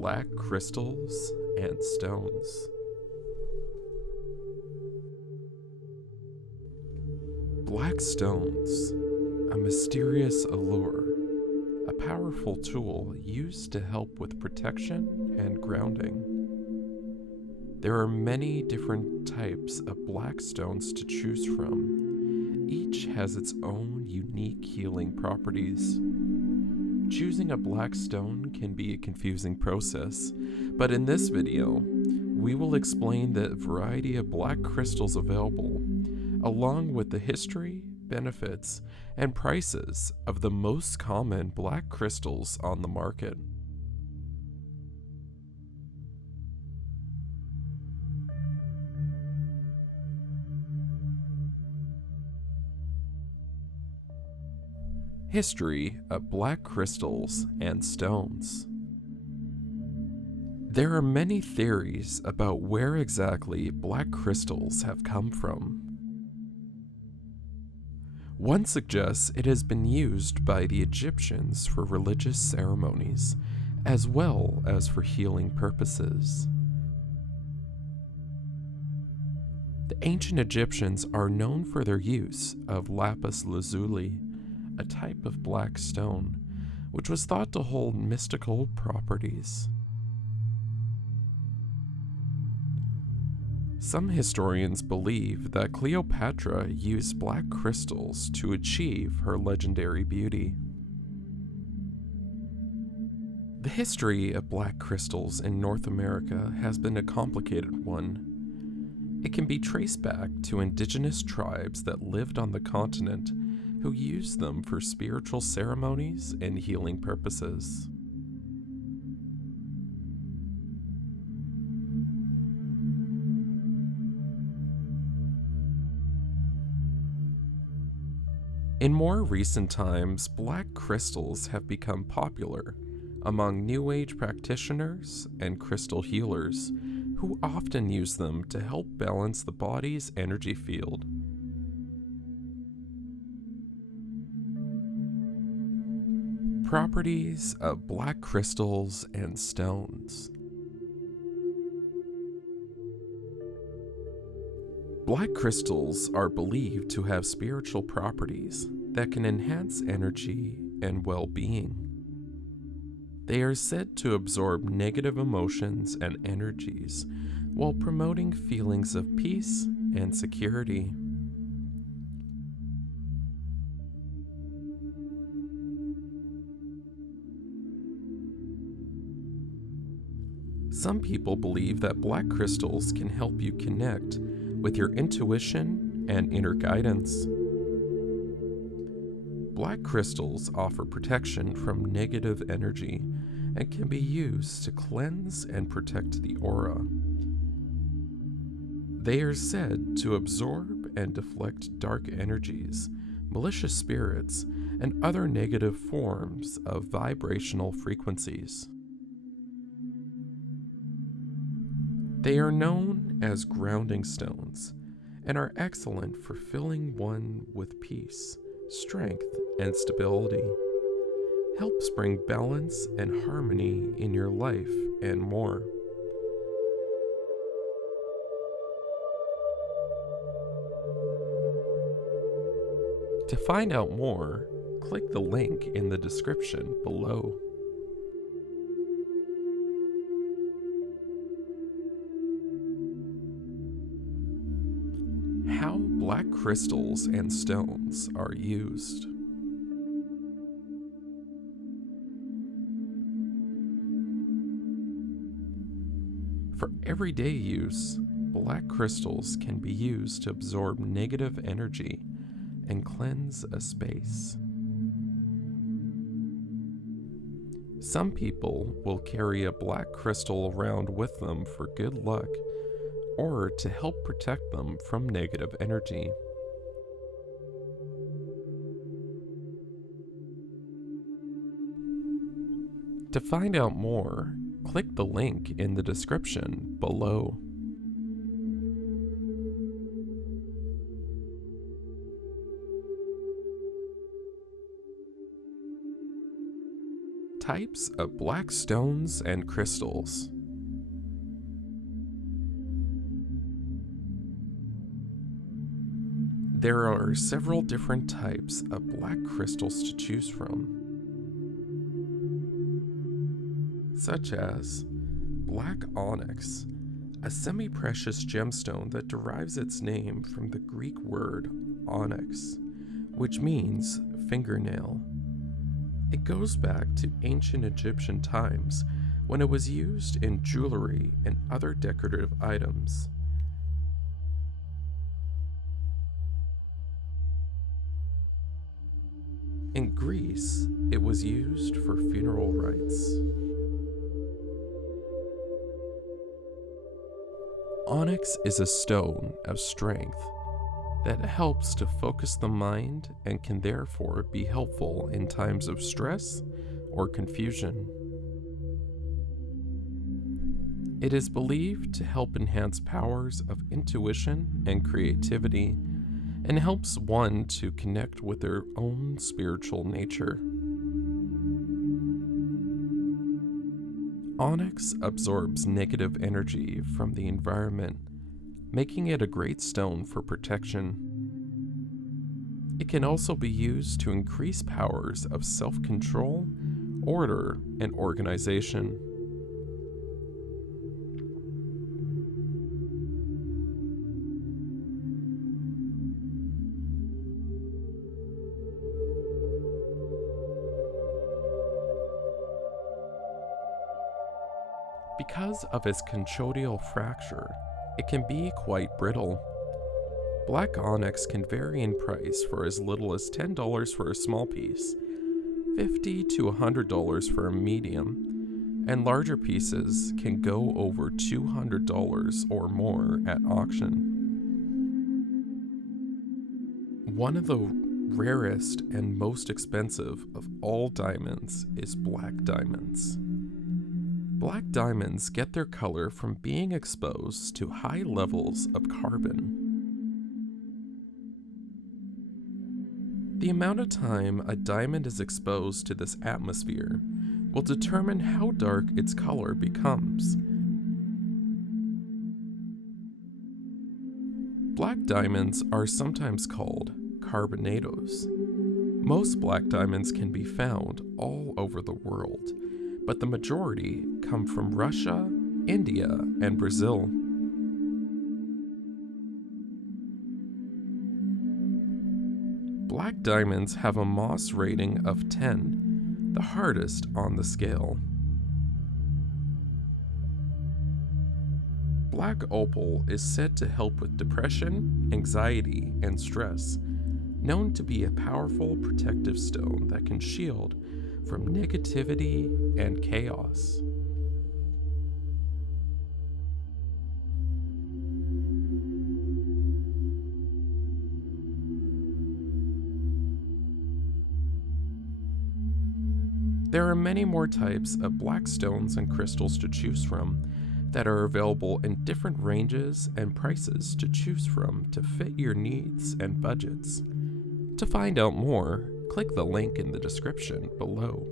Black crystals and stones. Black stones, a mysterious allure, a powerful tool used to help with protection and grounding. There are many different types of black stones to choose from. Each has its own unique healing properties. Choosing a black stone can be a confusing process, but in this video, we will explain the variety of black crystals available, along with the history, benefits, and prices of the most common black crystals on the market. History of black crystals and stones. There are many theories about where exactly black crystals have come from. One suggests it has been used by the Egyptians for religious ceremonies, as well as for healing purposes. The ancient Egyptians are known for their use of lapis lazuli, a type of black stone, which was thought to hold mystical properties. Some historians believe that Cleopatra used black crystals to achieve her legendary beauty. The history of black crystals in North America has been a complicated one. It can be traced back to indigenous tribes that lived on the continent who used them for spiritual ceremonies and healing purposes. In more recent times, black crystals have become popular among New Age practitioners and crystal healers who often use them to help balance the body's energy field. Properties of black crystals and stones. Black crystals are believed to have spiritual properties that can enhance energy and well-being. They are said to absorb negative emotions and energies while promoting feelings of peace and security. Some people believe that black crystals can help you connect with your intuition and inner guidance. Black crystals offer protection from negative energy and can be used to cleanse and protect the aura. They are said to absorb and deflect dark energies, malicious spirits, and other negative forms of vibrational frequencies. They are known as grounding stones and are excellent for filling one with peace, strength, and stability. Helps bring balance and harmony in your life and more. To find out more, click the link in the description below. How black crystals and stones are used. For everyday use, black crystals can be used to absorb negative energy and cleanse a space. Some people will carry a black crystal around with them for good luck or to help protect them from negative energy. To find out more, click the link in the description below. Types of black stones and crystals. There are several different types of black crystals to choose from, such as black onyx, a semi-precious gemstone that derives its name from the Greek word onyx, which means fingernail. It goes back to ancient Egyptian times when it was used in jewelry and other decorative items. In Greece, it was used for funeral rites. Onyx is a stone of strength that helps to focus the mind and can therefore be helpful in times of stress or confusion. It is believed to help enhance powers of intuition and creativity and helps one to connect with their own spiritual nature. Onyx absorbs negative energy from the environment, making it a great stone for protection. It can also be used to increase powers of self-control, order, and organization. Because of its conchoidal fracture, it can be quite brittle. Black onyx can vary in price for as little as $10 for a small piece, $50 to $100 for a medium, and larger pieces can go over $200 or more at auction. One of the rarest and most expensive of all diamonds is black diamonds. Black diamonds get their color from being exposed to high levels of carbon. The amount of time a diamond is exposed to this atmosphere will determine how dark its color becomes. Black diamonds are sometimes called carbonados. Most black diamonds can be found all over the world, but the majority come from Russia, India, and Brazil. Black diamonds have a Mohs rating of 10, the hardest on the scale. Black opal is said to help with depression, anxiety, and stress, known to be a powerful protective stone that can shield from negativity and chaos. There are many more types of black stones and crystals to choose from that are available in different ranges and prices to choose from to fit your needs and budgets. To find out more, click the link in the description below.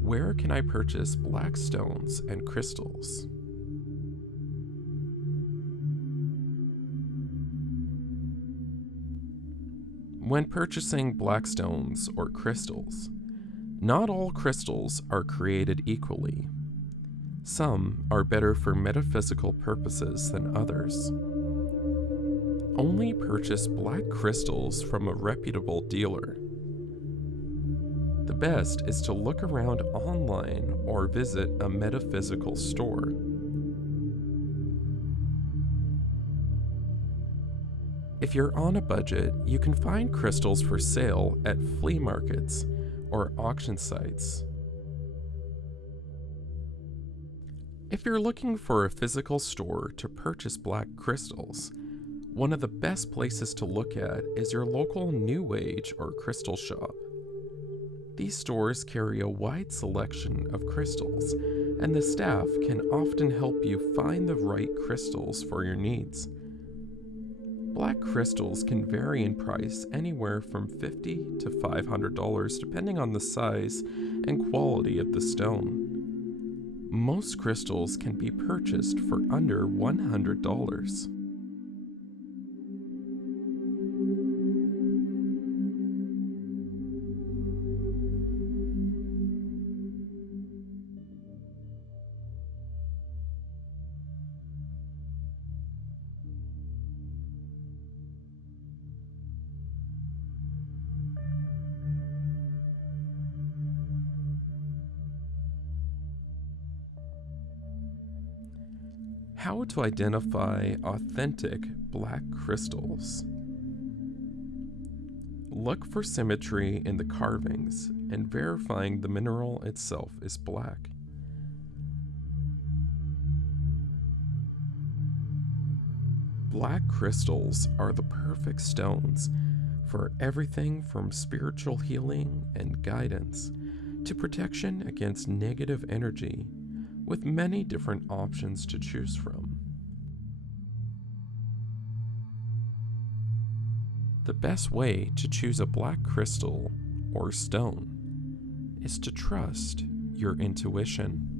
Where can I purchase black stones and crystals? When purchasing black stones or crystals, not all crystals are created equally. Some are better for metaphysical purposes than others. Only purchase black crystals from a reputable dealer. The best is to look around online or visit a metaphysical store. If you're on a budget, you can find crystals for sale at flea markets or auction sites. If you're looking for a physical store to purchase black crystals, One of the best places to look at is your local New Age or crystal shop. These stores carry a wide selection of crystals, and the staff can often help you find the right crystals for your needs. Black crystals can vary in price anywhere from $50 to $500 depending on the size and quality of the stone. Most crystals can be purchased for under $100. How to identify authentic black crystals. Look for symmetry in the carvings and verifying the mineral itself is black. Black crystals are the perfect stones for everything from spiritual healing and guidance to protection against negative energy, with many different options to choose from. The best way to choose a black crystal or stone is to trust your intuition.